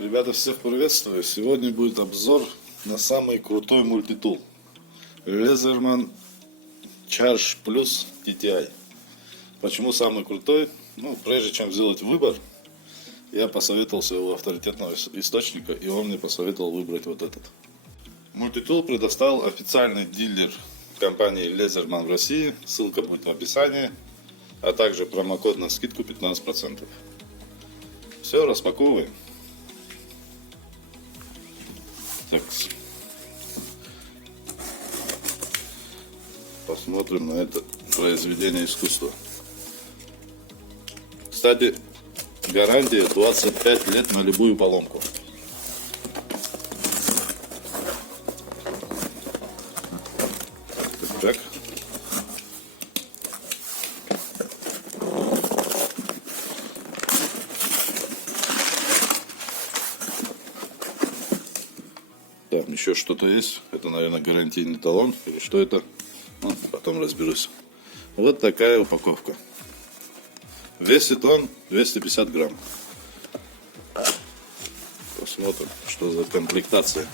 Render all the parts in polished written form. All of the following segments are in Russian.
Ребята, всех приветствую! Сегодня будет обзор на самый крутой мультитул Laserman Charge Plus TTI. Почему самый крутой? Прежде чем сделать выбор, я посоветовался у авторитетного источника, и он мне посоветовал выбрать вот этот. Мультитул предоставил официальный дилер компании Laserman в России. Ссылка будет в описании, а также промокод на скидку 15%. Все, распаковываем. Так, посмотрим на это произведение искусства. Кстати, гарантия 25 лет на любую поломку. Так. Там еще что-то есть. Это, наверное, гарантийный талон. Или что это? Потом разберусь. Вот такая упаковка. Весит он 250 грамм. Посмотрим, что за комплектация.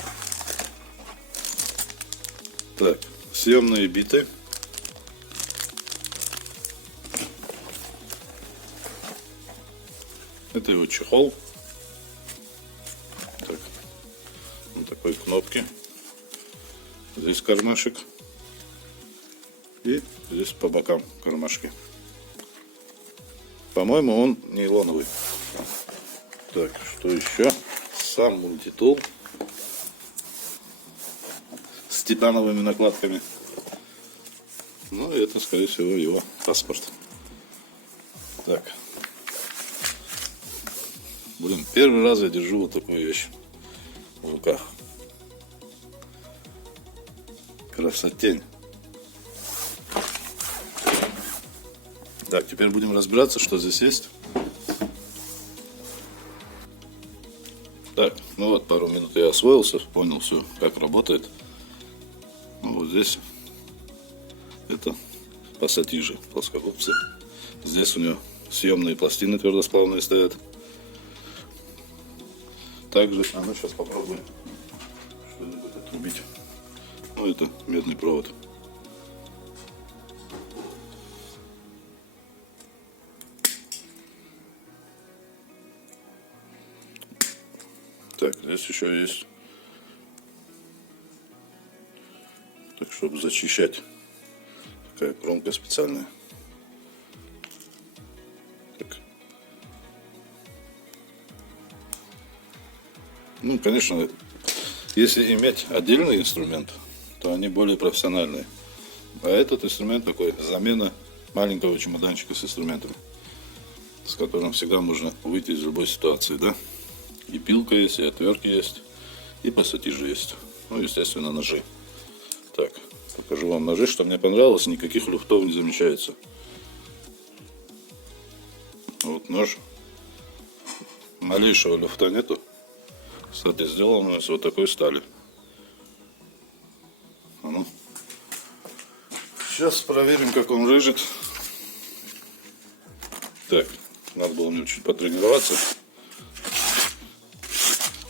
Так, съемные биты. Это его чехол. Так. Вот такой кнопки. Здесь кармашек. И здесь по бокам кармашки. По-моему, он нейлоновый. Так, что еще? Сам мультитул с титановыми накладками. Ну, и это, скорее всего, его паспорт. Так. Блин, первый раз я держу вот такую вещь в руках. Красотень. Так, теперь будем разбираться, что здесь есть. Так, ну вот, пару минут я освоился, понял все, как работает. Вот здесь это пассатижи, плоскогубцы. Здесь у него съемные пластины твердосплавные стоят. Также, сейчас попробуем что-нибудь отрубить. Это медный провод. Так, здесь еще есть, так, чтобы зачищать, такая кромка специальная. Так. Конечно, если иметь отдельный инструмент, то они более профессиональные. А этот инструмент такой, замена маленького чемоданчика с инструментами, с которым всегда можно выйти из любой ситуации, да? И пилка есть, и отвертки есть, и пассатижи есть. Естественно, ножи. Так, покажу вам ножи, что мне понравилось, никаких люфтов не замечается. Вот нож, малейшего люфта нету. Кстати, сделан у нас вот такой стали. Сейчас проверим, как он режет. Так, надо было мне чуть потренироваться.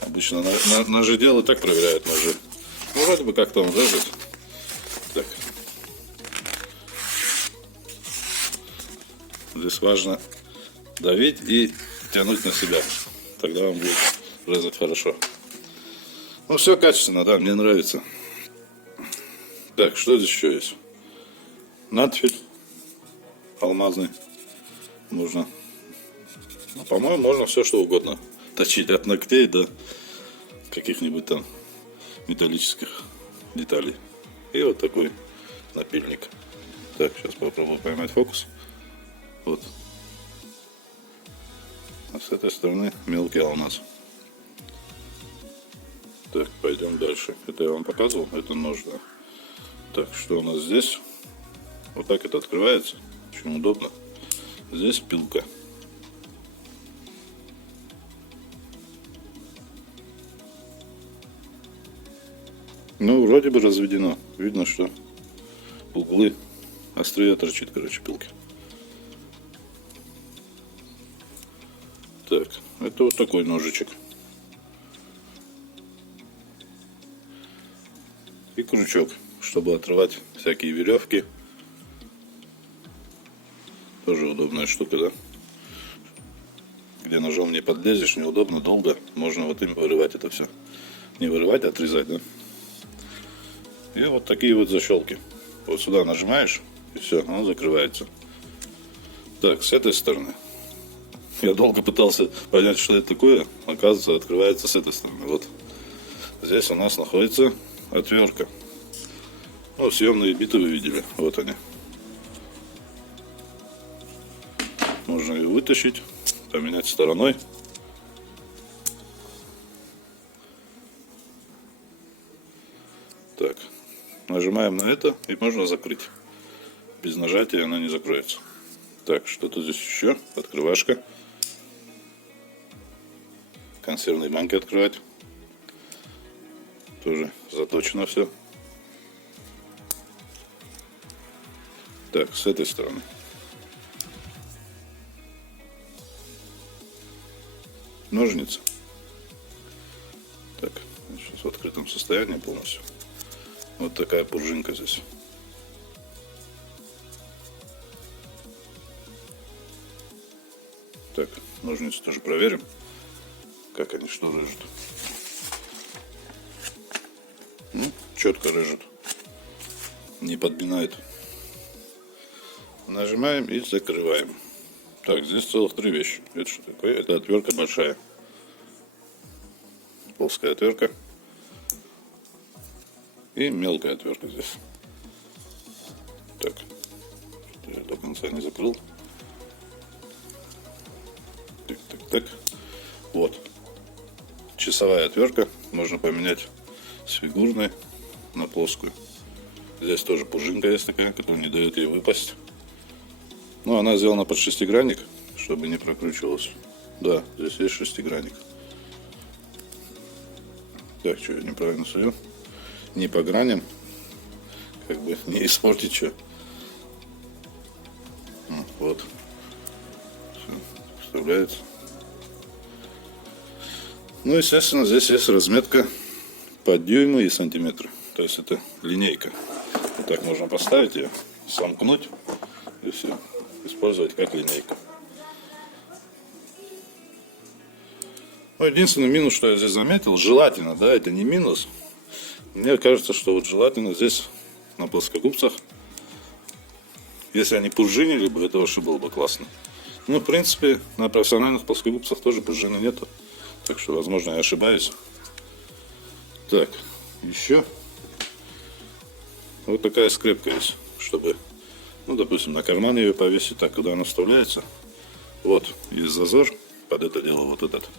Обычно ножи делают, так проверяют ножи. Вроде бы как-то он режет. Так. Здесь важно давить и тянуть на себя. Тогда он будет резать хорошо. Все качественно, да, мне нравится. Так, что здесь еще есть? Надфиль алмазный. Нужно. По-моему, можно все что угодно точить, от ногтей до каких-нибудь там металлических деталей. И вот такой напильник. Так, сейчас попробую поймать фокус. Вот. А с этой стороны мелкий алмаз. Так, пойдем дальше. Это я вам показывал, это нож, да. Так, что у нас здесь? Вот так это открывается. Очень удобно. Здесь пилка. Вроде бы разведено. Видно, что углы острее торчит, пилки. Так, это вот такой ножичек. И крючок, чтобы отрывать всякие веревки. Тоже удобная штука, да? Где ножом не подлезешь, неудобно, долго. Можно вот им вырывать это все. Не вырывать, а отрезать, да? И вот такие вот защелки. Вот сюда нажимаешь, и все, оно закрывается. Так, с этой стороны. Я долго пытался понять, что это такое. Оказывается, открывается с этой стороны. Вот здесь у нас находится отвертка. Ну, съемные биты вы видели. Вот они. Можно ее вытащить, поменять стороной. Так, нажимаем на это, и можно закрыть. Без нажатия она не закроется. Так, что-то здесь еще. Открывашка. Консервные банки открывать. Тоже заточено все. Так, с этой стороны. Ножницы. Так, сейчас в открытом состоянии полностью. Вот такая пружинка здесь. Так, ножницы тоже проверим, как они что режут. Ну, четко режут, не подбинает. Нажимаем и закрываем. Так, здесь целых 3 вещи. Это что такое? Это отвертка большая. Плоская отвертка. И мелкая отвертка здесь. Так, я до конца не закрыл. Так. Вот. Часовая отвертка. Можно поменять с фигурной на плоскую. Здесь тоже пружинка есть такая, которая не дает ей выпасть. Но она сделана под шестигранник, чтобы не прокручивалась. Да, здесь есть шестигранник. Так, что я неправильно свел? Не по граням. Как бы не испортить что. Вот. Все, вставляется. Ну, естественно, здесь есть разметка по дюйму и сантиметры. То есть это линейка. Вот так можно поставить ее, сомкнуть и все. Использовать как линейку. Ну, единственный минус, что я здесь заметил, желательно, да, это не минус. Мне кажется, что вот желательно здесь на плоскогубцах, если они пружинили бы, это вообще было бы классно. Ну, в принципе, на профессиональных плоскогубцах тоже пружины нету. Так что, возможно, я ошибаюсь. Так, еще вот такая скрепка есть, чтобы, ну, допустим, на карман ее повесить, так, куда она вставляется. Вот, есть зазор под это дело, вот этот.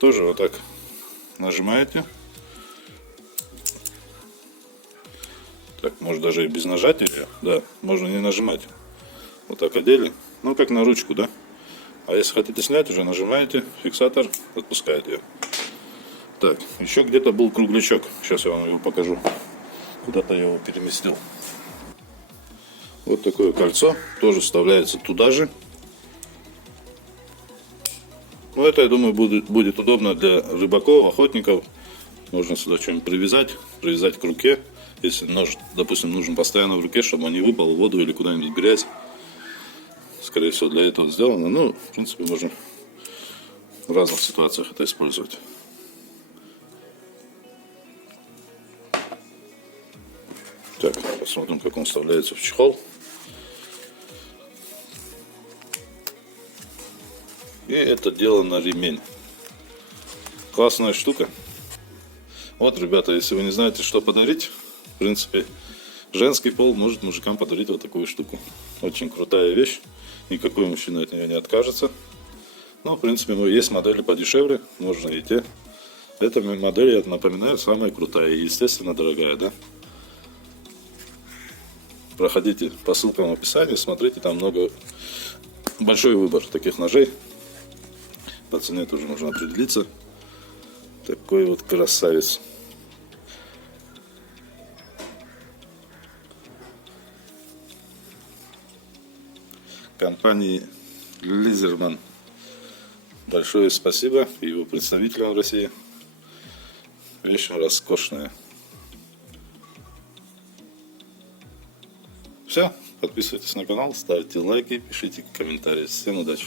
Тоже вот так нажимаете. Так, может даже и без нажатия, да, можно не нажимать. Вот так одели, ну, как на ручку, да. А если хотите снять, уже нажимаете, фиксатор отпускает ее. Так, еще где-то был круглячок. Сейчас я вам его покажу. Куда-то я его переместил. Вот такое кольцо. Тоже вставляется туда же. Ну, это, я думаю, будет удобно для рыбаков, охотников. Можно сюда что-нибудь привязать к руке. Если нож, допустим, нужен постоянно в руке, чтобы он не выпал в воду или куда-нибудь в грязь. Скорее всего, для этого сделано. Ну, в принципе, можно в разных ситуациях это использовать. Так, посмотрим, как он вставляется в чехол. И это дело на ремень. Классная штука. Вот, ребята, если вы не знаете, что подарить, в принципе, женский пол может мужикам подарить вот такую штуку. Очень крутая вещь. Никакой мужчина от нее не откажется. Но, в принципе, есть модели подешевле, можно и те. Эта модель, я напоминаю, самая крутая и, естественно, дорогая, да? Проходите по ссылкам в описании, смотрите, там большой выбор таких ножей. По цене тоже можно определиться. Такой вот красавец. Компании Лизерман большое спасибо и его представителям в России. Вещь роскошная. Все, подписывайтесь на канал, ставьте лайки, пишите комментарии. Всем удачи!